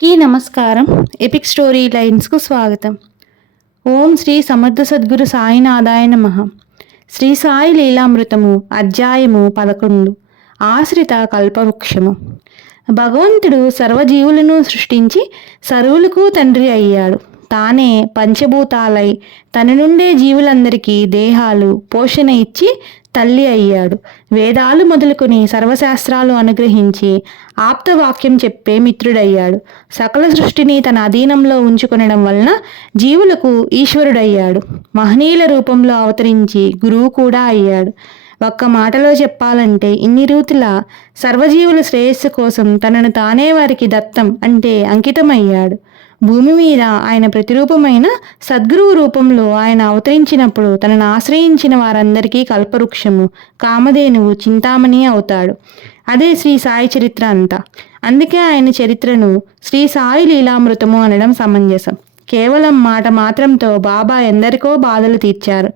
నమస్కారం. Epic story లైన్స్‌కు స్వాగతం. ఓం శ్రీ సమర్థ సద్గురు సాయినాథాయ నమః. శ్రీ సాయి లీలామృతము అధ్యాయము 11. ఆశ్రిత కల్పవృక్షము. భగవంతుడు సర్వజీవులను సృష్టించి సర్వులకు తండ్రి అయ్యాడు. తానే పంచభూతాలై తన నుండే జీవులందరికీ దేహాలు పోషణ ఇచ్చి తల్లి అయ్యాడు. వేదాలు మొదలుకొని సర్వశాస్త్రాలు అనుగ్రహించి ఆప్తవాక్యం చెప్పే మిత్రుడయ్యాడు. సకల సృష్టిని తన అధీనంలో ఉంచుకొనడం వలన జీవులకు ఈశ్వరుడయ్యాడు. మహనీయుల రూపంలో అవతరించి గురువు కూడా అయ్యాడు. ఒక్క మాటలో చెప్పాలంటే ఇన్ని రీతుల సర్వజీవుల శ్రేయస్సు కోసం తనను తానే వారికి దత్తం అంటే అంకితమయ్యాడు. భూమి మీద ఆయన ప్రతిరూపమైన సద్గురువు రూపంలో ఆయన అవతరించినప్పుడు తనను ఆశ్రయించిన వారందరికీ కల్పవృక్షము, కామధేనువు, చింతామణి అవుతాడు. అదే శ్రీ సాయి చరిత్ర అంతా. అందుకే ఆయన చరిత్రను శ్రీ సాయి లీలామృతము అనడం సమంజసం. కేవలం మాట మాత్రంతో బాబా ఎందరికో బాధలు తీర్చారు.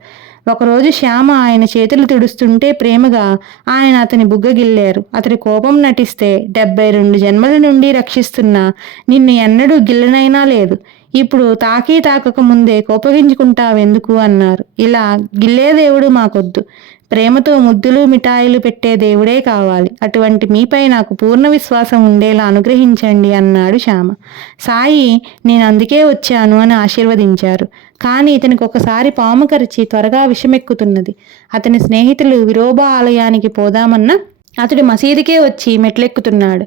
ఒకరోజు శ్యామ ఆయన చేతులు తుడుస్తుంటే ప్రేమగా ఆయన అతని బుగ్గగిల్లారు. అతని కోపం నటిస్తే 72 జన్మల నుండి రక్షిస్తున్నా నిన్ను ఎన్నడూ గిల్లనైనా లేదు. ఇప్పుడు తాకక ముందే కోపగించుకుంటావెందుకు అన్నారు. ఇలా గిల్లే దేవుడు మాకొద్దు. ప్రేమతో ముద్దులు మిఠాయిలు పెట్టే దేవుడే కావాలి. అటువంటి మీపై నాకు పూర్ణ విశ్వాసం ఉండేలా అనుగ్రహించండి అన్నాడు శ్యామ. సాయి నేను అందుకే వచ్చాను అని ఆశీర్వదించారు. కానీ ఇతనికి ఒకసారి పాము కరిచి త్వరగా విషమెక్కుతున్నది. అతని స్నేహితులు విరోబా ఆలయానికి పోదామన్నా అతడు మసీదుకే వచ్చి మెట్లెక్కుతున్నాడు.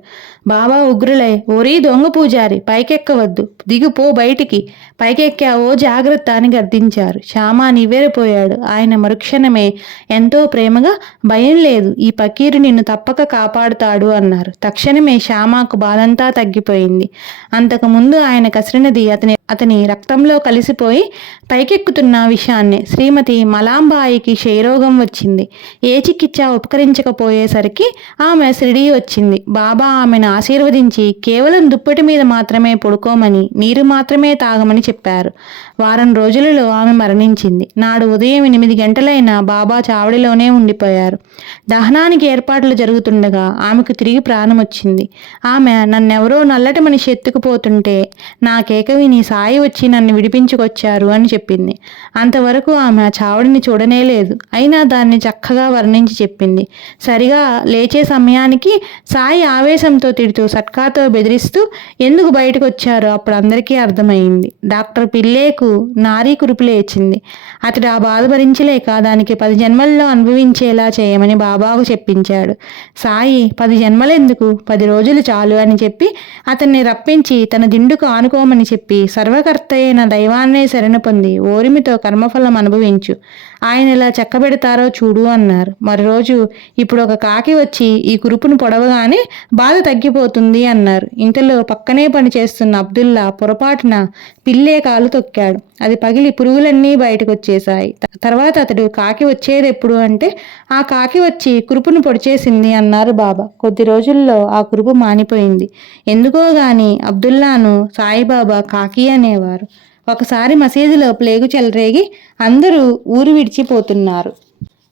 బాబా ఉగ్రులై, ఓరీ దొంగ పూజారి, పైకెక్కవద్దు, దిగుపో బయటికి, పైకెక్కావో జాగ్రత్త అని గర్దించారు. శ్యామ నివ్వెరపోయాడు. ఆయన మరుక్షణమే ఎంతో ప్రేమగా, భయం లేదు, ఈ పకీరు నిన్ను తప్పక కాపాడుతాడు అన్నారు. తక్షణమే శ్యామకు బాధంతా తగ్గిపోయింది. అంతకుముందు ఆయన కసిరినది అతని రక్తంలో కలిసిపోయి పైకెక్కుతున్న విషయాన్నే. శ్రీమతి మలాంబాయికి క్షయరోగం వచ్చింది. ఏ చికిత్స ఉపకరించకపోయేసరికి ఆమె షిరిడీ వచ్చింది. బాబా ఆమెను ఆశీర్వదించి కేవలం దుప్పటి మీద మాత్రమే పడుకోమని, నీరు మాత్రమే తాగమని చెప్పారు. వారం రోజులలో ఆమె మరణించింది. నాడు ఉదయం 8 గంటలైనా బాబా చావడిలోనే ఉండిపోయారు. దహనానికి ఏర్పాట్లు జరుగుతుండగా ఆమెకు తిరిగి ప్రాణం వచ్చింది. ఆమె నన్నెవరో నల్లటి మనిషి ఎత్తుకుపోతుంటే నా కేక విని సాయి వచ్చి నన్ను విడిపించుకొచ్చారు అని చెప్పింది. అంతవరకు ఆమె చావడిని చూడనేలేదు. అయినా దాన్ని చక్కగా వర్ణించి చెప్పింది. సరిగా లేచే సమయానికి సాయి ఆవేశంతో తిడుతూ సట్కాతో బెదిరిస్తూ ఎందుకు బయటకు వచ్చారో అప్పుడు అందరికీ అర్థమైంది. డాక్టర్ పిల్లేకు నారీ కురుపు లేచింది. అతడు ఆ బాధ భరించలేక దానికి 10 జన్మల్లో అనుభవించేలా చేయమని బాబాకు చెప్పించాడు. సాయి 10 జన్మలెందుకు, 10 రోజులు చాలు అని చెప్పి అతన్ని రప్పించి తన దిండుకు ఆనుకోమని చెప్పి సర్వకర్త అయిన దైవాన్నే శరణ పొంది ఓరిమితో కర్మఫలం అనుభవించు, ఆయన ఎలా చెక్కబెడతారో చూడు అన్నారు. మరోరోజు ఇప్పుడు ఒక కాకి వచ్చి ఈ కురుపును పొడవగానే బాధ తగ్గిపోతుంది అన్నారు. ఇంతలో పక్కనే పనిచేస్తున్న అబ్దుల్లా పొరపాటున పిల్లే కాలు తొక్కాడు. అది పగిలి పురుగులన్నీ బయటకు వచ్చేశాయి. తర్వాత అతడు కాకి వచ్చేది ఎప్పుడు అంటే ఆ కాకి వచ్చి కురుపును పొడిచేసింది అన్నారు బాబా. కొద్ది రోజుల్లో ఆ కురుపు మానిపోయింది. ఎందుకో గాని అబ్దుల్లాను సాయిబాబా కాకి అనేవారు. ఒకసారి మసీదులో ప్లేగు చెలరేగి అందరూ ఊరు విడిచిపోతున్నారు.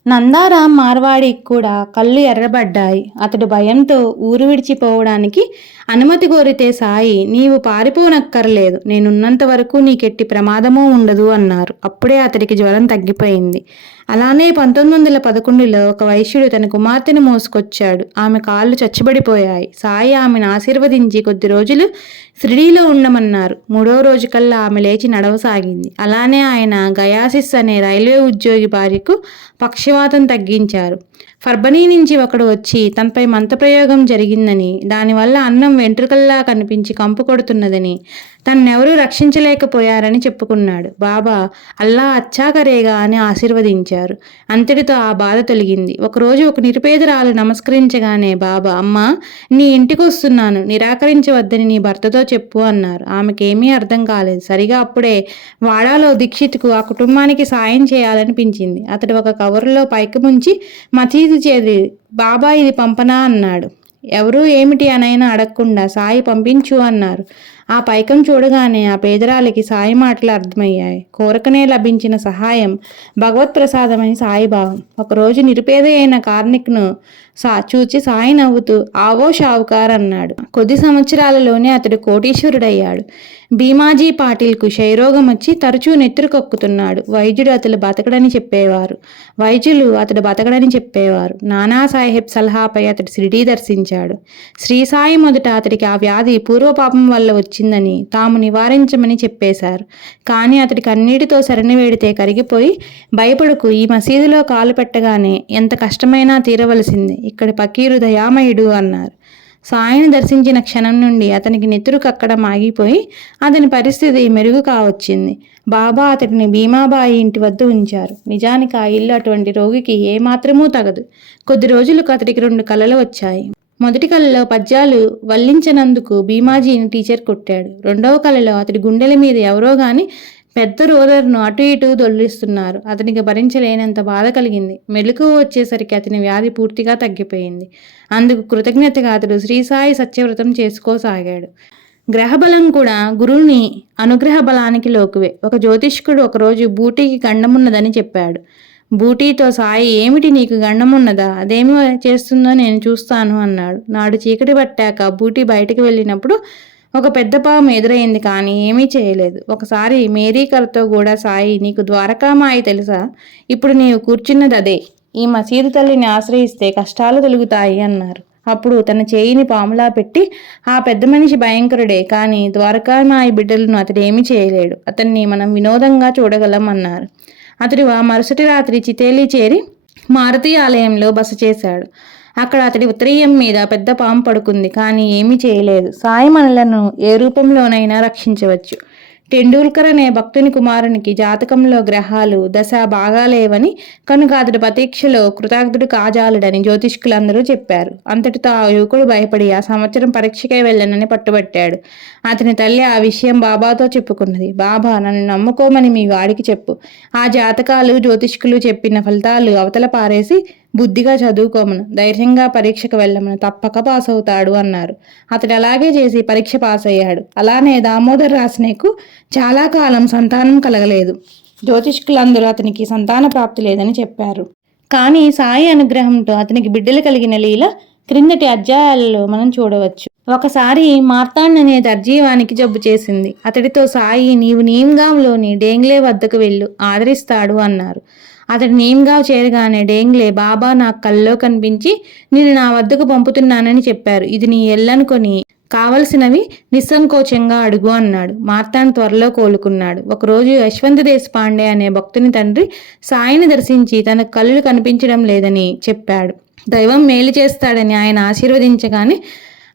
నందారాం మార్వాడికి కూడా కళ్ళు ఎర్రబడ్డాయి. అతడు భయంతో ఊరు విడిచిపోవడానికి అనుమతి కోరితే సాయి నీవు పారిపోనక్కర్లేదు, నేనున్నంత వరకు నీకెట్టి ప్రమాదమూ ఉండదు అన్నారు. అప్పుడే అతడికి జ్వరం తగ్గిపోయింది. అలానే 1911లో ఒక వైశ్యుడు తన కుమార్తెను మోసుకొచ్చాడు. ఆమె కాళ్ళు చచ్చుబడిపోయాయి. సాయి ఆమెను ఆశీర్వదించి కొద్ది రోజులు షిరిడీలో ఉండమన్నారు. 3వ రోజు కల్లా ఆమె లేచి నడవసాగింది. అలానే ఆయన గయాసిస్ అనే రైల్వే ఉద్యోగి భార్యకు పక్షవాతం తగ్గించారు. ఫర్బనీ నుంచి ఒకడు వచ్చి తనపై మంత్రప్రయోగం జరిగిందని, దానివల్ల అన్నం వెంట్రుకల్లా కనిపించి కంపు కొడుతున్నదని, తన్నెవరూ రక్షించలేకపోయారని చెప్పుకున్నాడు. బాబా అల్లా అచ్చా కరేగా అని ఆశీర్వదించారు. అంతటితో ఆ బాధ తొలగింది. ఒకరోజు ఒక నిరుపేదరాలు నమస్కరించగానే బాబా అమ్మా నీ ఇంటికి వస్తున్నాను, నిరాకరించవద్దని నీ భర్తతో చెప్పు అన్నారు. ఆమెకేమీ అర్థం కాలేదు. సరిగా అప్పుడే వాడాలో దీక్షిత్కు ఆ కుటుంబానికి సాయం చేయాలనిపించింది. అతడు ఒక కవరులో పైకి ముంచి మసీదు చేరి బాబా ఇది పంపనా అన్నాడు. ఎవరూ ఏమిటి అనైనా అడగకుండా సాయి పంపించు అన్నారు. ఆ పైకం చూడగానే ఆ పేదరాలికి సాయి మాటలు అర్థమయ్యాయి. కోరకనే లభించిన సహాయం భగవత్ ప్రసాదమని సాయి భావం. ఒకరోజు నిరుపేద అయిన కార్మిక్ను చూచి సాయి నవ్వుతూ ఆవో షావుకార్ అన్నాడు. కొద్ది సంవత్సరాలలోనే అతడు కోటీశ్వరుడయ్యాడు. భీమాజీ పాటిల్కు క్షయరోగం వచ్చి తరచూ నెత్తురు కక్కుతున్నాడు. వైద్యుడు అతడు బతకడని చెప్పేవారు. నానాసాహెబ్ సలహాపై అతడు షిరిడీ దర్శించాడు. శ్రీసాయి మొదట అతడికి ఆ వ్యాధి పూర్వపాపం వల్ల వచ్చిందని తాము నివారించమని చెప్పేశారు. కానీ అతడికి అన్నిటితో శరణి వేడితే కరిగిపోయి, భయపడకు, ఈ మసీదులో కాలు పెట్టగానే ఎంత కష్టమైనా తీరవలసిందే, ఇక్కడి పకీరు దయామయుడు అన్నారు. సాయిని దర్శించిన క్షణం నుండి అతనికి నెత్తురు కక్కడం ఆగిపోయి అతని పరిస్థితి మెరుగు కావచ్చింది. బాబా అతడిని భీమాబాయి ఇంటి వద్ద ఉంచారు. నిజానికి ఆ ఇల్లు అటువంటి రోగికి ఏమాత్రమూ తగదు. కొద్ది రోజులకు అతడికి 2 కలలు వచ్చాయి. మొదటి కలలో పద్యాలు వల్లించినందుకు భీమాజీని టీచర్ కొట్టాడు. రెండవ కలలో అతడి గుండెల మీద ఎవరో గాని పెద్ద రోలర్ను అటు ఇటు దొల్లిస్తున్నారు. అతనికి భరించలేనంత బాధ కలిగింది. మెలకువ వచ్చేసరికి అతని వ్యాధి పూర్తిగా తగ్గిపోయింది. అందుకు కృతజ్ఞతగా అతడు శ్రీసాయి సత్యవ్రతం చేసుకోసాగాడు. గ్రహబలం కూడా గురువుని అనుగ్రహ బలానికి లోకువే. ఒక జ్యోతిష్కుడు ఒకరోజు బూటీకి గండమున్నదని చెప్పాడు. బూటీతో సాయి, ఏమిటి నీకు గండమున్నదా? అదేమి చేస్తుందో నేను చూస్తాను అన్నాడు. నాడు చీకటి పట్టాక బూటీ బయటికి వెళ్ళినప్పుడు ఒక పెద్ద పాము ఎదురైంది, కానీ ఏమీ చేయలేదు. ఒకసారి మేరీకర్తో కూడా సాయి, నీకు ద్వారకామాయి తెలుసా? ఇప్పుడు నీవు కూర్చున్నది అదే. ఈ మసీదు తల్లిని ఆశ్రయిస్తే కష్టాలు తొలుగుతాయి అన్నారు. అప్పుడు తన చేయిని పాములా పెట్టి, ఆ పెద్ద మనిషి భయంకరుడే, కానీ ద్వారకామాయి బిడ్డలను అతడేమీ చేయలేడు. అతన్ని మనం వినోదంగా చూడగలం అన్నారు. అతడు ఆ మరుసటి రాత్రి చితేలి చేరి మారుతి ఆలయంలో బస చేశాడు. అక్కడ అతడి ఉత్తరీయం మీద పెద్ద పాము పడుకుంది, కానీ ఏమీ చేయలేదు. సాయి మనలను ఏ రూపంలోనైనా రక్షించవచ్చు. టెండూల్కర్ అనే భక్తుని కుమారునికి జాతకంలో గ్రహాలు దశ బాగాలేవని, కనుక అతడు పరీక్షలో కృతార్థుడు కాజాలడని జ్యోతిష్కులందరూ చెప్పారు. అంతటితో ఆ యువకుడు భయపడి ఆ సంవత్సరం పరీక్షకే వెళ్ళనని పట్టుబట్టాడు. అతని తల్లి ఆ విషయం బాబాతో చెప్పుకున్నది. బాబా, నన్ను నమ్ముకోమని మీ వాడికి చెప్పు. ఆ జాతకాలు జ్యోతిష్కులు చెప్పిన ఫలితాలు అవతల పారేసి బుద్ధిగా చదువుకోమను, ధైర్యంగా పరీక్షకు వెళ్ళమను, తప్పక పాస్ అవుతాడు అన్నారు. అతడు అలాగే చేసి పరీక్ష పాస్ అయ్యాడు. అలానే దామోదర్ రాసనేకు చాలా కాలం సంతానం కలగలేదు. జ్యోతిష్కులందరూ అతనికి సంతాన ప్రాప్తి లేదని చెప్పారు. కానీ సాయి అనుగ్రహంతో అతనికి బిడ్డలు కలిగిన లీల క్రిందటి అధ్యాయాలలో మనం చూడవచ్చు. ఒకసారి మార్తాండ్ అనే దర్జీవానికి జబ్బు చేసింది. అతడితో సాయి, నీవు నీమ్గావ్లోని డేంగ్లే వద్దకు వెళ్ళు, ఆదరిస్తాడు అన్నారు. అతడు నీమ్గావ్ చేరగానే డేంగ్లే, బాబా నాకు కల్లో కనిపించి నేను నా వద్దకు పంపుతున్నానని చెప్పారు. ఇది నీ ఎల్లనుకొని కావలసినవి నిస్సంకోచంగా అడుగు అన్నాడు. మార్తాండ్ త్వరలో కోలుకున్నాడు. ఒకరోజు యశ్వంత్ దేశపాండే అనే భక్తుని తండ్రి సాయిని దర్శించి తనకు కళ్ళు కనిపించడం లేదని చెప్పాడు. దైవం మేలు చేస్తాడని ఆయన ఆశీర్వదించగానే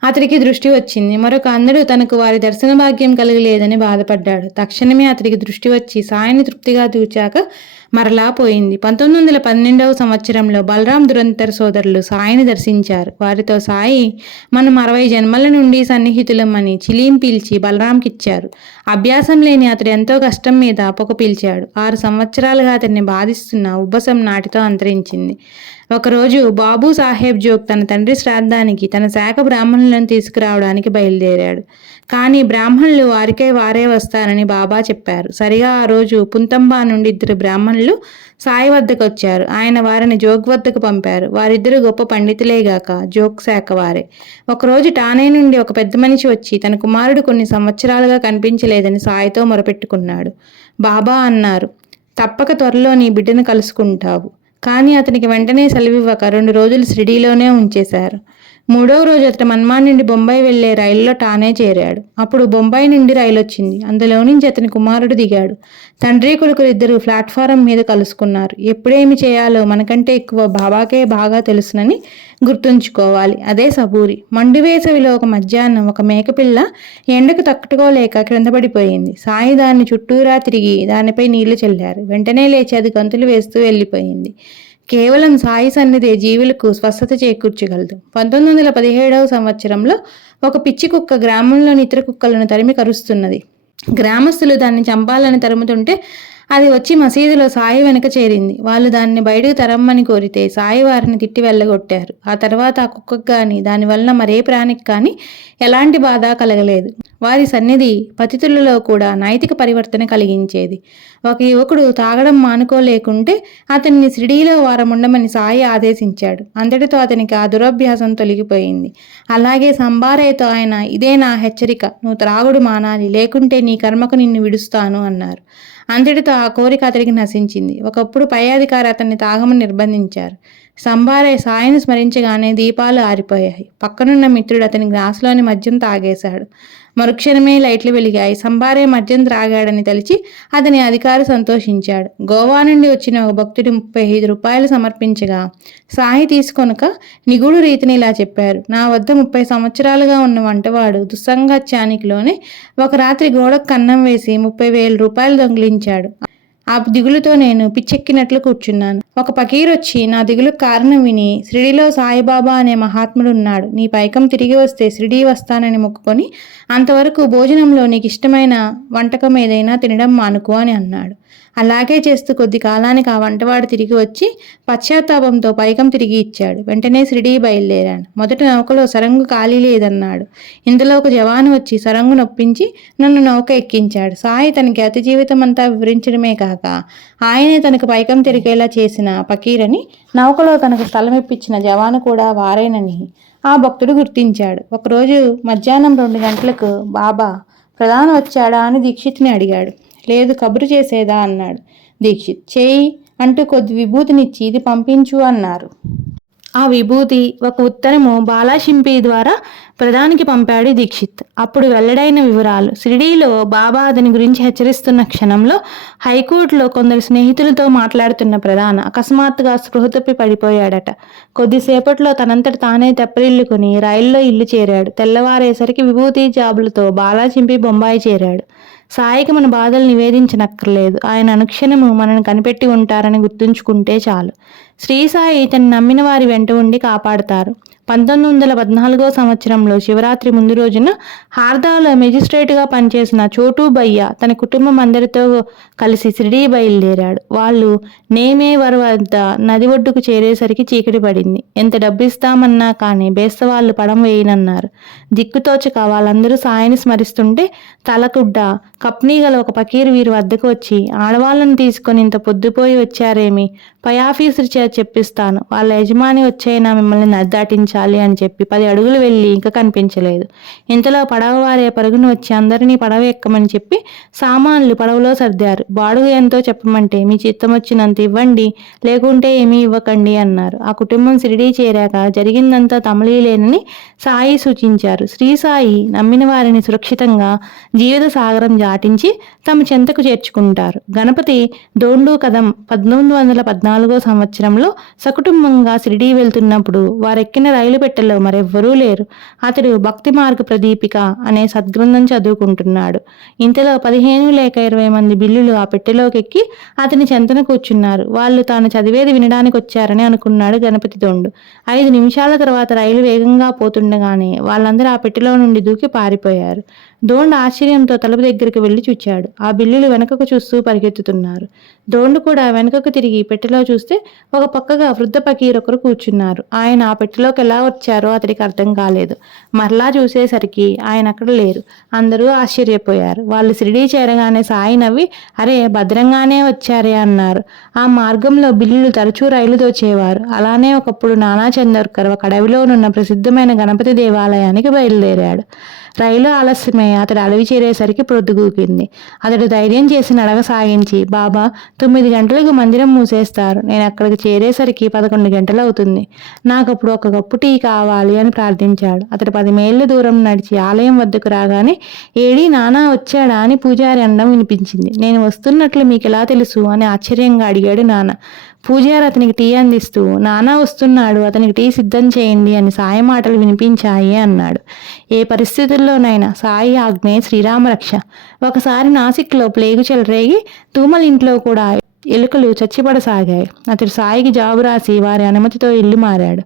అతడికి దృష్టి వచ్చింది. మరొక అందరూ తనకు వారి దర్శన భాగ్యం కలగలేదని బాధపడ్డాడు. తక్షణమే అతడికి దృష్టి వచ్చి సాయిని తృప్తిగా చూచాక మరలా పోయింది. 1912వ సంవత్సరంలో బలరాం దురంతర్ సోదరులు సాయిని దర్శించారు. వారితో సాయి, మనం 60 జన్మల నుండి సన్నిహితులమని చిలీం పీల్చి బలరాంకిచ్చారు. అభ్యాసం లేని అతడు ఎంతో కష్టం మీద పొగ పీల్చాడు. 6 సంవత్సరాలుగా అతన్ని బాధిస్తున్న ఉబ్బసం నాటితో అంతరించింది. ఒకరోజు బాబు సాహెబ్ జోగ్ తన తండ్రి శ్రాద్ధానికి తన శాఖ బ్రాహ్మణులను తీసుకురావడానికి బయలుదేరాడు. కానీ బ్రాహ్మణులు వారే వస్తారని బాబా చెప్పారు. సరిగా ఆ రోజు పుంతంబా నుండి 2 బ్రాహ్మణులు సాయి వద్దకు వచ్చారు. ఆయన వారిని జోగ్ వద్దకు పంపారు. వారిద్దరూ గొప్ప పండితులేగాక జోగ్ శాఖ వారే. ఒకరోజు టానే నుండి ఒక పెద్ద మనిషి వచ్చి తన కుమారుడు కొన్ని సంవత్సరాలుగా కనిపించలేదని సాయితో మొరపెట్టుకున్నాడు. బాబా అన్నారు, తప్పక త్వరలో నీ బిడ్డను కలుసుకుంటావు. కానీ అతనికి వెంటనే సెలవివ్వక 2 రోజులు షిరిడీలోనే ఉంచేశారు. 3వ రోజు అతడు మన్మాడ్ నుండి బొంబాయి వెళ్లే రైలులో టానే చేరాడు. అప్పుడు బొంబాయి నుండి రైలు వచ్చింది. అందులో నుంచి అతని కుమారుడు దిగాడు. తండ్రి కొడుకులు ఇద్దరు ప్లాట్ఫారం మీద కలుసుకున్నారు. ఎప్పుడేమి చేయాలో మనకంటే ఎక్కువ బాబాకే బాగా తెలుసునని గుర్తుంచుకోవాలి. అదే సబూరి. మండు వేసవిలో ఒక మధ్యాహ్నం ఒక మేకపిల్ల ఎండకు తట్టుకోలేక క్రింద పడిపోయింది. సాయి దాన్ని చుట్టూరా తిరిగి దానిపై నీళ్లు చల్లారు. వెంటనే లేచి అది గంతులు వేస్తూ వెళ్ళిపోయింది. కేవలం సాయి సన్నిధే జీవులకు స్వస్థత చేకూర్చగలదు. 1917వ సంవత్సరంలో ఒక పిచ్చి కుక్క గ్రామంలోని ఇతర కుక్కలను తరిమి కరుస్తున్నది. గ్రామస్తులు దాన్ని చంపాలని తరుముతుంటే అది వచ్చి మసీదులో సాయి వెనుక చేరింది. వాళ్ళు దాన్ని బయటకు తరమ్మని కోరితే సాయి వారిని తిట్టి వెళ్ళగొట్టారు. ఆ తర్వాత ఆ కుక్కకు కానీ దానివలన మరే ప్రాణికి కానీ ఎలాంటి బాధ కలగలేదు. వారి సన్నిధి పతితులలో కూడా నైతిక పరివర్తన కలిగించేది. ఒక యువకుడు తాగడం మానుకోలేకుంటే అతన్ని షిరిడీలో వారం ఉండమని సాయి ఆదేశించాడు. అంతటితో అతనికి ఆ దురభ్యాసం తొలగిపోయింది. అలాగే సంబారేతో ఆయన, ఇదే నా హెచ్చరిక, నువ్వు త్రాగుడు మానాలి, లేకుంటే నీ కర్మకు నిన్ను విడుస్తాను అన్నారు. అంతటితో ఆ కోరిక అతడికి నశించింది. ఒకప్పుడు పై అధికారి అతన్ని తాగమని నిర్బంధించారు. సంబారే సాయిని స్మరించగానే దీపాలు ఆరిపోయాయి. పక్కనున్న మిత్రుడు అతని గ్లాసులోని మద్యం తాగేశాడు. మరుక్షణమే లైట్లు వెలిగాయి. సంబారే మద్యం త్రాగాడని తలిచి అతని అధికారి సంతోషించాడు. గోవా నుండి వచ్చిన ఒక భక్తుడి 35 రూపాయలు సమర్పించగా సాయి తీసుకొనక నిగూఢ రీతిని ఇలా చెప్పారు. నా వద్ద 30 సంవత్సరాలుగా ఉన్న వంటవాడు దుస్సంగత్యానికిలోనే ఒక రాత్రి గోడకు కన్నం వేసి 30,000 రూపాయలు దొంగిలించాడు. ఆ దిగులుతో నేను పిచ్చెక్కినట్లు కూర్చున్నాను. ఒక పకీర్ వచ్చి నా దిగులుకు కారణం విని, షిరిడీలో సాయిబాబా అనే మహాత్ముడు ఉన్నాడు, నీ పైకం తిరిగి వస్తే షిరిడీ వస్తానని మొక్కుకొని అంతవరకు భోజనంలో నీకు ఇష్టమైన వంటకం ఏదైనా తినడం మానుకో అని అన్నాడు. అలాగే చేస్తూ కొద్ది కాలానికి ఆ వంటవాడు తిరిగి వచ్చి పశ్చాత్తాపంతో పైకం తిరిగి ఇచ్చాడు. వెంటనే షిరిడీ బయలుదేరాను. మొదట నౌకలో సరంగు ఖాళీ లేదన్నాడు. ఇందులో ఒక జవాను వచ్చి సరంగు నొప్పించి నన్ను నౌక ఎక్కించాడు. సాయి తనకి అతి జీవితం అంతా వివరించడమే కాక ఆయనే తనకు పైకం తిరిగేలా చేసిన పకీరని, నౌకలో తనకు స్థలం ఇప్పించిన జవాను కూడా వారేనని ఆ భక్తుడు గుర్తించాడు. ఒకరోజు మధ్యాహ్నం 2 గంటలకు బాబా ప్రధాన వచ్చాడా అని దీక్షిత్ని అడిగాడు. లేదు, కబురు చేసేదా అన్నాడు. దీక్షిత్ చేయి అంటూ కొద్ది విభూతినిచ్చి ఇది పంపించు అన్నారు. ఆ విభూతి ఒక ఉత్తరము బాలాషింపి ద్వారా ప్రధానికి పంపాడు దీక్షిత్. అప్పుడు వెల్లడైన వివరాలు. షిరిడీలో బాబా అతని గురించి హెచ్చరిస్తున్న క్షణంలో హైకోర్టులో కొందరు స్నేహితులతో మాట్లాడుతున్న ప్రధాన అకస్మాత్తుగా స్పృహ తప్పి పడిపోయాడట. కొద్దిసేపట్లో తనంతట తానే తెప్పరిల్లుకుని రైల్లో ఇల్లు చేరాడు. తెల్లవారేసరికి విభూతి జాబులతో బాలాషింపి బొంబాయి చేరాడు. సాయికి మన బాధలు నివేదించనక్కర్లేదు. ఆయన అనుక్షణము మనల్ని కనిపెట్టి ఉంటారని గుర్తుంచుకుంటే చాలు. శ్రీ సాయి తను నమ్మిన వారి వెంట ఉండి కాపాడతారు. 1914 సంవత్సరంలో శివరాత్రి ముందు రోజున హార్దాలో మెజిస్ట్రేట్గా పనిచేసిన చోటు భయ్య తన కుటుంబం అందరితో కలిసి షిరిడీ బయలుదేరాడు. వాళ్ళు నేమేవర్ వద్ద నది ఒడ్డుకు చేరేసరికి చీకటి పడింది. ఎంత డబ్బిస్తామన్నా కానీ బేస్తవాళ్ళు పడం వేయనన్నారు. దిక్కుతోచక వాళ్ళందరూ సాయిని స్మరిస్తుంటే తలకుడ్డ కప్నీ గల ఒక పకీరు వీరి వద్దకు వచ్చి, ఆడవాళ్ళను తీసుకొని ఇంత పొద్దుపోయి వచ్చారేమి, పై ఆఫీసర్ చేత చెప్పిస్తాను, వాళ్ళ యజమాని వచ్చైనా మిమ్మల్ని నద్దాటించాలి అని చెప్పి 10 అడుగులు వెళ్ళి ఇంకా కనిపించలేదు. ఇంతలో పడవవారే పరుగును వచ్చి అందరినీ పడవ ఎక్కమని చెప్పి సామాన్లు పడవలో సర్దారు. బాడుగ ఎంతో చెప్పమంటే మీ చిత్తం వచ్చినంత ఇవ్వండి, లేకుంటే ఏమీ ఇవ్వకండి అన్నారు. ఆ కుటుంబం షిరిడీ చేరాక జరిగిందంతా తమలీలేనని సాయి సూచించారు. శ్రీ సాయి నమ్మిన వారిని సురక్షితంగా జీవిత సాగరం దాటించి తమ చెంతకు చేర్చుకుంటారు. గణపతి దోండు కదం 1914 సంవత్సరంలో సకుటుంబంగా షిరిడీ వెళ్తున్నప్పుడు వారెక్కిన రైలు పెట్టెలో మరెవ్వరూ లేరు. అతడు భక్తి మార్గ ప్రదీపిక అనే సద్గ్రంథం చదువుకుంటున్నాడు. ఇంతలో 15 లేక 20 మంది బిల్లులు ఆ పెట్టెలోకి ఎక్కి అతని చెంతన కూర్చున్నారు. వాళ్ళు తాను చదివేది వినడానికి వచ్చారని అనుకున్నాడు గణపతి దోండు. 5 నిమిషాల తర్వాత రైలు వేగంగా పోతుండగానే వాళ్ళందరూ ఆ పెట్టెలో నుండి దూకి పారిపోయారు. దోండు ఆశ్చర్యంతో తలుపు దగ్గరికి వెళ్లి చూచాడు. ఆ బిల్లులు వెనకకు చూస్తూ పరిగెత్తుతున్నారు. దోండు కూడా వెనకకు తిరిగి పెట్టెలో చూస్తే ఒక పక్కగా వృద్ధ పకీరొకరు కూర్చున్నారు. ఆయన ఆ పెట్టెలోకి ఎలా వచ్చారో అతడికి అర్థం కాలేదు. మరలా చూసేసరికి ఆయన అక్కడ లేరు. అందరూ ఆశ్చర్యపోయారు. వాళ్ళు షిరిడీ చేరగానే సాయి నవ్వి, అరే భద్రంగానే వచ్చారే అన్నారు. ఆ మార్గంలో బిల్లులు తరచూ రైలు దోచేవారు. అలానే ఒకప్పుడు నానా చందోర్కర్ ఒక అడవిలోనున్న ప్రసిద్ధమైన గణపతి దేవాలయానికి బయలుదేరాడు. రైలు ఆలస్యమై అతడు అడవి చేరేసరికి ప్రొద్దుగూకింది. అతడు ధైర్యం చేసి నడక సాగించి, బాబా 9 గంటలకు మందిరం మూసేస్తారు, నేను అక్కడికి చేరేసరికి 11 గంటలు అవుతుంది, నాకప్పుడు ఒక కప్పు టీ కావాలి అని ప్రార్థించాడు. అతడు 10 మైళ్ళ దూరం నడిచి ఆలయం వద్దకు రాగానే, ఏడీ నానా వచ్చాడా అని పూజారి అనడం వినిపించింది. నేను వస్తున్నట్లు మీకెలా తెలుసు అని ఆశ్చర్యంగా అడిగాడు నాన్న. పూజారి అతనికి టీ అందిస్తూ, నానా వస్తున్నాడు, అతనికి టీ సిద్ధం చేయండి అని సాయి మాటలు వినిపించాయి అన్నాడు. ఏ పరిస్థితుల్లోనైనా సాయి ఆజ్ఞే శ్రీరామరక్ష. ఒకసారి నాసిక్లో ప్లేగు చెలరేగి తూమలింట్లో కూడా ఎలుకలు చచ్చిపడసాగాయి. అతడు సాయికి జాబు రాసి వారి అనుమతితో ఇల్లు మారాడు.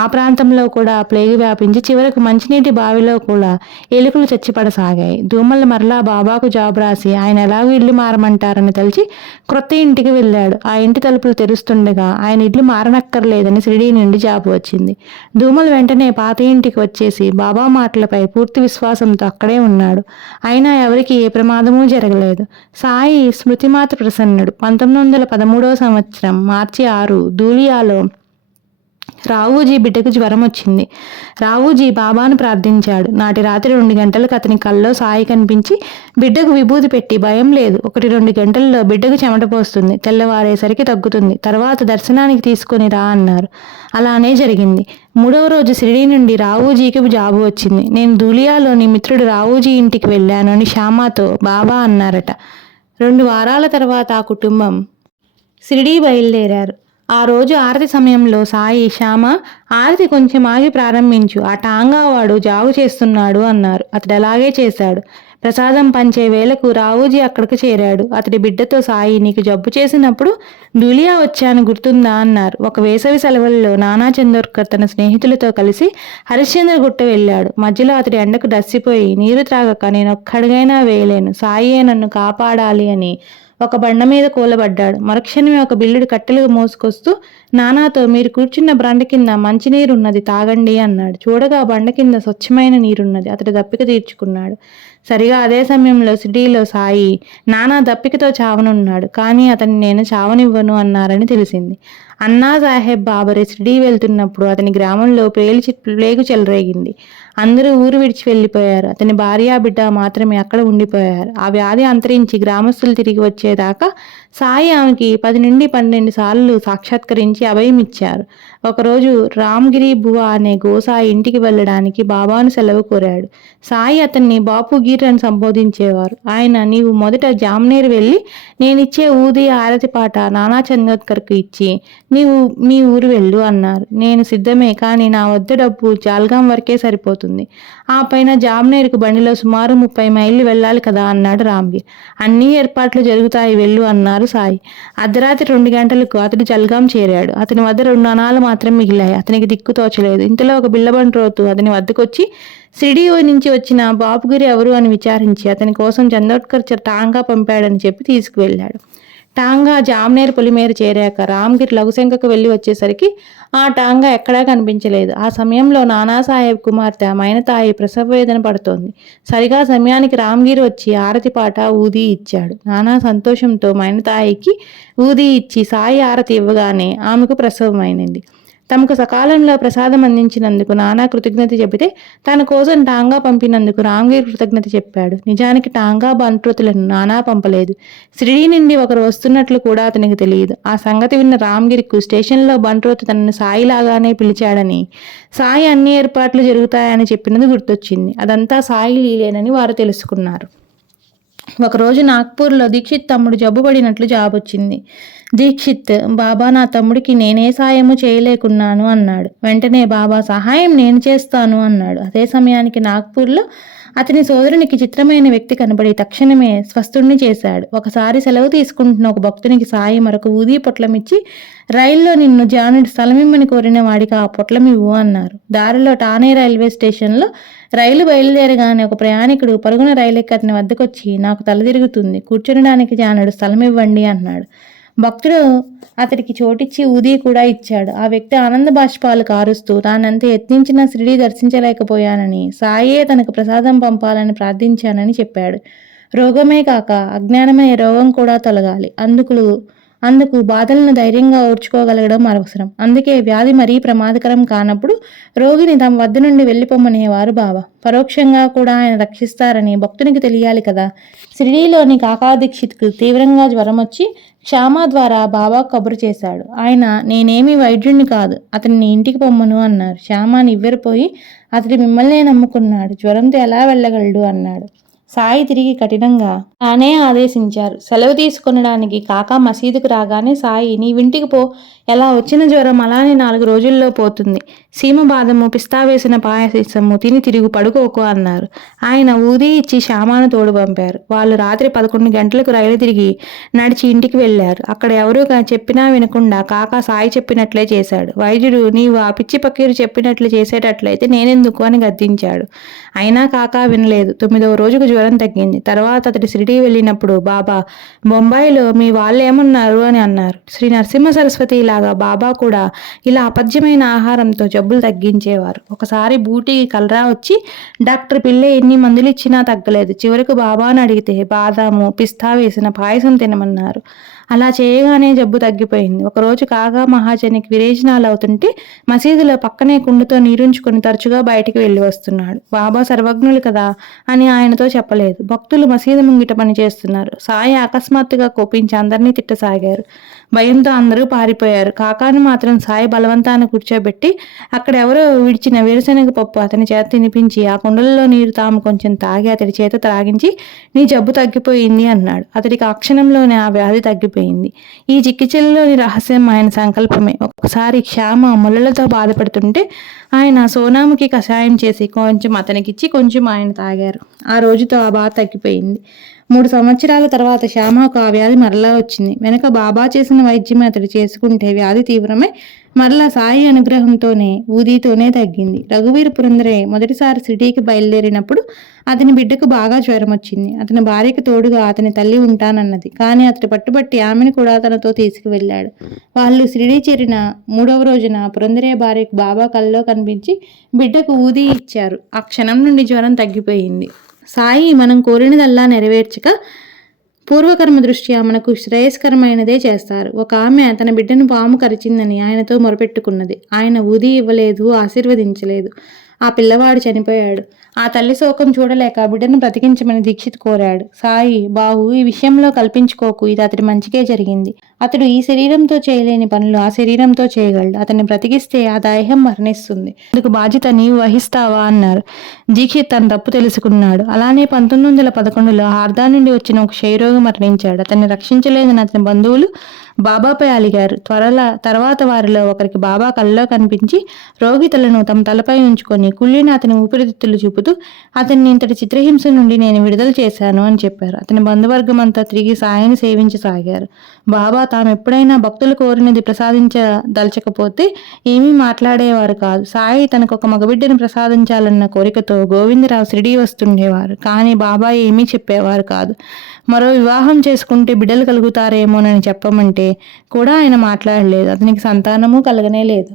ఆ ప్రాంతంలో కూడా ప్లేగు వ్యాపించి చివరకు మంచినీటి బావిలో కూడా ఎలుకలు చచ్చిపడసాగాయి. దోమలు మరలా బాబాకు జాబు రాసి ఆయన ఎలాగో ఇల్లు మారమంటారని తలిచి క్రొత్త ఇంటికి వెళ్ళాడు. ఆ ఇంటి తలుపులు తెరుస్తుండగా ఆయన ఇల్లు మారనక్కర్లేదని షిరిడీ నుండి జాబు వచ్చింది. దోమలు వెంటనే పాత ఇంటికి వచ్చేసి బాబా మాటలపై పూర్తి విశ్వాసంతో అక్కడే ఉన్నాడు. అయినా ఎవరికి ఏ ప్రమాదమూ జరగలేదు. సాయి స్మృతిమాత ప్రసన్నుడు. 1913 సంవత్సరం మార్చి 6 ధూలియాలో రావూజీ బిడ్డకు జ్వరం వచ్చింది. రావూజీ బాబాను ప్రార్థించాడు. నాటి రాత్రి 2 గంటలకు అతని కల్లో సాయి కనిపించి బిడ్డకు విభూతి పెట్టి, భయం లేదు, 1-2 గంటల్లో బిడ్డకు చెమట పోస్తుంది, తెల్లవారేసరికి తగ్గుతుంది, తర్వాత దర్శనానికి తీసుకొని రా అన్నారు. అలానే జరిగింది. 3వ రోజు షిరిడీ నుండి రావూజీకి జాబు వచ్చింది. నేను ధూలియాలోని మిత్రుడు రావూజీ ఇంటికి వెళ్ళాను అని శ్యామాతో బాబా అన్నారట. 2 వారాల తర్వాత ఆ కుటుంబం షిరిడీ బయలుదేరారు. ఆ రోజు ఆరతి సమయంలో సాయి, శ్యామ, ఆరతి కొంచెం ఆగి ప్రారంభించు, ఆ టాంగా వాడు జాగు చేస్తున్నాడు అన్నారు. అతడు అలాగే చేశాడు. ప్రసాదం పంచే వేళకు రావూజీ అక్కడికి చేరాడు. అతడి బిడ్డతో సాయి, నీకు జబ్బు చేసినప్పుడు ధూలియా వచ్చాను గుర్తుందా అన్నారు. ఒక వేసవి సెలవుల్లో నానా చందోర్కర్ తన స్నేహితులతో కలిసి హరిశ్చంద్ర గుట్ట వెళ్ళాడు. మధ్యలో అతడి ఎండకు డస్సిపోయి నీరు త్రాగక నేను ఒక్కడిగైనా వేయలేను, సాయియే నన్ను కాపాడాలి అని ఒక బండ మీద కూలబడ్డాడు. మరుక్షణమే ఒక బిల్లుడు కట్టెలు మోసుకొస్తూ నానాతో, మీరు కూర్చున్న బండ కింద మంచినీరున్నది, తాగండి అన్నాడు. చూడగా బండ కింద స్వచ్ఛమైన నీరున్నది. అతడు దప్పిక తీర్చుకున్నాడు. సరిగా అదే సమయంలో షిరిడీలో సాయి, నానా దప్పికతో చావనున్నాడు, కానీ అతన్ని నేను చావనివ్వను అన్నారని తెలిసింది. అన్నా సాహెబ్ బాబరే షిరిడీ వెళ్తున్నప్పుడు అతని గ్రామంలో ప్లేగు చెలరేగింది. అందరూ ఊరు విడిచి వెళ్ళిపోయారు. అతని భార్య బిడ్డ మాత్రమే అక్కడ ఉండిపోయారు. ఆ వ్యాధి అంతరించి గ్రామస్తులు తిరిగి వచ్చేదాకా సాయి ఆమెకి 10-12 సార్లు సాక్షాత్కరించి అభయం ఇచ్చారు. ఒకరోజు రామ్గిరి బువా అనే గోసాయి ఇంటికి వెళ్ళడానికి బాబాను సెలవు కోరాడు. సాయి అతన్ని బాపుగీర్ అని సంబోధించేవారు. ఆయన, నీవు మొదట జామ్నేర్ వెళ్ళి నేనిచ్చే ఊది ఆరతి పాట నానా చందోద్కర్కు ఇచ్చి నీవు మీ ఊరు వెళ్ళు అన్నారు. నేను సిద్ధమే, కానీ నా వద్ద డబ్బు జాల్గాం వరకే సరిపోతుంది. ఆ పైన జామ్నేర్కు బండిలో సుమారు 30 మైళ్ళు వెళ్ళాలి కదా అన్నాడు రామ్గిర్. అన్ని ఏర్పాట్లు జరుగుతాయి, వెళ్ళు అన్నారు సాయి. అర్ధరాత్రి 2 గంటలకు అతడు జల్గాం చేరాడు. అతని వద్ద 2 అణాలు మాత్రం మిగిలాయి. అతనికి దిక్కు తోచలేదు. ఇంతలో ఒక బిల్లబంట్రోతు అతని వద్దకొచ్చి షిరిడీ నుంచి వచ్చిన బాపుగిరి ఎవరు అని విచారించి అతని కోసం చందోడ్కర్ టాంగా పంపాడని చెప్పి తీసుకువెళ్ళాడు. టాంగా జామ్నేర్ పొలిమేర చేరాక రామ్గిర్ లఘుశంకకు వెళ్ళి వచ్చేసరికి ఆ టాంగా ఎక్కడా కనిపించలేదు. ఆ సమయంలో నానాసాహెబ్ కుమార్తె మైనతాయి ప్రసవ వేదన పడుతోంది. సరిగా సమయానికి రామ్గిర్ వచ్చి ఆరతి పాట ఊది ఇచ్చాడు. నానా సంతోషంతో మైనతాయికి ఊది ఇచ్చి సాయి ఆరతి ఇవ్వగానే ఆమెకు ప్రసవమైనది. తమకు సకాలంలో ప్రసాదం అందించినందుకు నానా కృతజ్ఞత చెబితే తన కోసం టాంగా పంపినందుకు రామ్గిర్ కృతజ్ఞత చెప్పాడు. నిజానికి టాంగా బంట్రోతులను నానా పంపలేదు. షిరిడీ నుండి ఒకరు వస్తున్నట్లు కూడా అతనికి తెలియదు. ఆ సంగతి విన్న రామ్గిర్కు స్టేషన్లో బంట్రోతు తనను సాయిలాగానే పిలిచాడని, సాయి అన్ని ఏర్పాట్లు జరుగుతాయని చెప్పినది గుర్తొచ్చింది. అదంతా సాయి లీలేనని వారు తెలుసుకున్నారు. ఒకరోజు నాగ్పూర్లో దీక్షిత్ తమ్ముడు జబ్బుపడినట్లు జాబొచ్చింది. దీక్షిత్, బాబా, నా తమ్ముడికి నేనే సాయము చేయలేకున్నాను అన్నాడు. వెంటనే బాబా, సహాయం నేను చేస్తాను అన్నాడు. అదే సమయానికి నాగ్పూర్లో అతని సోదరునికి చిత్రమైన వ్యక్తి కనబడి తక్షణమే స్వస్థుణ్ణి చేశాడు. ఒకసారి సెలవు తీసుకుంటున్న ఒక భక్తునికి సాయి మరొక ఊదీ పొట్లమిచ్చి, రైల్లో నిన్ను జానుడి స్థలమిమ్మని కోరిన వాడికి ఆ పొట్లమివ్వు అన్నారు. దారిలో టానే రైల్వే స్టేషన్లో రైలు బయలుదేరగానే ఒక ప్రయాణికుడు పరుగున రైలెక్కి అతని వద్దకొచ్చి, నాకు తల తిరుగుతుంది, కూర్చునడానికి జానుడు స్థలం ఇవ్వండి అన్నాడు. భక్తుడు అతడికి చోటిచ్చి ఊదీ కూడా ఇచ్చాడు. ఆ వ్యక్తి ఆనంద బాష్పాలు కారుస్తూ తానంత యత్నించినా షిరిడీ దర్శించలేకపోయానని, సాయే తనకు ప్రసాదం పంపాలని ప్రార్థించానని చెప్పాడు. రోగమే కాక అజ్ఞానమే రోగం కూడా తొలగాలి. అందుకు బాధలను ధైర్యంగా ఓర్చుకోగలగడం అవసరం. అందుకే వ్యాధి మరీ ప్రమాదకరం కానప్పుడు రోగిని తమ వద్ద నుండి వెళ్ళిపోమనేవారు బాబా. పరోక్షంగా కూడా ఆయన రక్షిస్తారని భక్తునికి తెలియాలి కదా. షిరిడీలోని కాకా దీక్షిత్కు తీవ్రంగా జ్వరం వచ్చి శ్యామ ద్వారా బాబా కబురు చేశాడు. ఆయన, నేనేమీ వైద్యుణ్ణి కాదు, అతన్ని ఇంటికి పొమ్మను అన్నారు. శ్యామ నివ్వెరపోయి, అతడు మిమ్మల్నే నమ్ముకున్నాడు, జ్వరంతో ఎలా వెళ్ళగలడు అన్నాడు. సాయి తిరిగి కఠినంగా తానే ఆదేశించారు. సెలవు తీసుకొనడానికి కాకా మసీదుకు రాగానే సాయి, నీవింటికి పో, ఎలా వచ్చిన జ్వరం అలానే 4 రోజుల్లో పోతుంది. సీమ బాదము, పిస్తా వేసిన పాయసము తిని తిరుగు పడుకోకు అన్నారు. ఆయన ఊది ఇచ్చి శ్యామాను తోడు పంపారు. వాళ్ళు రాత్రి 11 గంటలకు రైలు తిరిగి నడిచి ఇంటికి వెళ్లారు. అక్కడ ఎవరూ చెప్పినా వినకుండా కాకా సాయి చెప్పినట్లే చేశాడు. వైద్యుడు, నీవు ఆ పిచ్చి పకీరు చెప్పినట్లు చేసేటట్లయితే నేనెందుకు అని గద్దించాడు. అయినా కాకా వినలేదు. 9వ రోజుకు జ్వరం తగ్గింది. తర్వాత అతడు షిరిడీ వెళ్ళినప్పుడు, బాబా, బొంబాయిలో మీ వాళ్ళేమన్నారు అని అన్నారు. శ్రీ నరసింహ సరస్వతి లాగా బాబా కూడా ఇలా అపథ్యమైన ఆహారంతో జబ్బులు తగ్గించేవారు. ఒకసారి బూటీకి కలరా వచ్చి డాక్టర్ పిల్లె ఎన్ని మందులు ఇచ్చినా తగ్గలేదు. చివరకు బాబాను అడిగితే బాదాము, పిస్తా వేసిన పాయసం తినమన్నారు. అలా చేయగానే జబ్బు తగ్గిపోయింది. ఒకరోజు కాగా మహాజనికి విరేచనాలు అవుతుంటే మసీదులో పక్కనే కుండతో నీరుంచుకొని తరచుగా బయటికి వెళ్ళి వస్తున్నాడు. బాబా సర్వజ్ఞులు కదా అని ఆయనతో చెప్పలేదు. భక్తులు మసీదు ముంగిట పని చేస్తున్నారు. సాయి అకస్మాత్తుగా కోపించి అందరినీ తిట్టసాగారు. భయంతో అందరూ పారిపోయారు. కాకాను మాత్రం సాయి బలవంతాన్ని కూర్చోబెట్టి అక్కడెవరో విడిచిన వేరుశనగ పప్పు అతని చేత తినిపించి ఆ కుండలలో నీరు తాము కొంచెం తాగి అతడి చేత త్రాగించి, నీ జబ్బు తగ్గిపోయింది అన్నాడు. అతడికి ఆ క్షణంలోనే ఆ వ్యాధి తగ్గిపోయింది. ఈ చికిత్సలోని రహస్యం ఆయన సంకల్పమే. ఒకసారి శ్యామ ముళ్ళలతో బాధపడుతుంటే ఆయన సోనాముకి కషాయం చేసి కొంచెం అతనికిచ్చి కొంచెం ఆయన తాగారు. ఆ రోజుతో ఆ బాధ తగ్గిపోయింది. 3 సంవత్సరాల తర్వాత శ్యామకు ఆ వ్యాధి మరలా వచ్చింది. వెనక బాబా చేసిన వైద్యమే అతడు చేసుకుంటే వ్యాధి తీవ్రమై మరలా సాయి అనుగ్రహంతోనే ఊదితోనే తగ్గింది. రఘువీర పురందరే మొదటిసారి షిరిడీకి బయలుదేరినప్పుడు అతని బిడ్డకు బాగా జ్వరం వచ్చింది. అతని భార్యకు తోడుగా అతని తల్లి ఉంటానన్నది. కానీ అతడు పట్టుబట్టి ఆమెను కూడా తనతో తీసుకువెళ్ళాడు. వాళ్ళు షిరిడీ చేరిన 3వ రోజున పురందరే భార్యకు బాబా కల్లో కనిపించి బిడ్డకు ఊది ఇచ్చారు. ఆ క్షణం నుండి జ్వరం తగ్గిపోయింది. సాయి మనం కోరినదల్లా నెరవేర్చక పూర్వకర్మ దృష్ట్యా మనకు శ్రేయస్కరమైనదే చేస్తారు. ఒక ఆమె తన బిడ్డను పాము కరిచిందని ఆయనతో మొరపెట్టుకున్నది. ఆయన ఊది ఇవ్వలేదు, ఆశీర్వదించలేదు. ఆ పిల్లవాడు చనిపోయాడు. ఆ తల్లి శోకం చూడలేక బిడ్డను బ్రతికించమని దీక్షిత్ కోరాడు. సాయి, బాహు, ఈ విషయంలో కల్పించుకోకు, ఇది అతడి మంచికే జరిగింది. అతడు ఈ శరీరంతో చేయలేని పనులు ఆ శరీరంతో చేయగలడు. అతన్ని బ్రతికిస్తే ఆ దేహం మరణిస్తుంది. అందుకు బాధ్యత నీవు వహిస్తావా అన్నారు. దీక్షిత్ తన తప్పు తెలుసుకున్నాడు. అలానే 1911లో హార్దా నుండి వచ్చిన ఒక క్షయరోగి మరణించాడు. అతన్ని రక్షించలేదని అతని బంధువులు బాబాపై అలిగారు. తర్వాత వారిలో ఒకరికి బాబా కల్లో కనిపించి రోగి తలను తమ తలపై ఉంచుకొని కుళ్ళిన అతని ఊపిరితిత్తులు చూపుతూ అతన్ని ఇంతటి చిత్రహింస నుండి నేను విడుదల చేశాను అని చెప్పారు. అతని బంధువర్గం అంతా తిరిగి సాయిని సేవించసాగారు. బాబా తాము ఎప్పుడైనా భక్తులు కోరినది ప్రసాదించదలచకపోతే ఏమీ మాట్లాడేవారు కాదు. సాయి తనకు ఒక మగబిడ్డను ప్రసాదించాలన్న కోరికతో గోవిందరావు షిరిడీ వస్తుండేవారు. కానీ బాబా ఏమీ చెప్పేవారు కాదు. మరో వివాహం చేసుకుంటే బిడ్డలు కలుగుతారేమోనని చెప్పమంటే కూడా ఆయన మాట్లాడలేదు. అతనికి సంతానము కలగనే లేదు.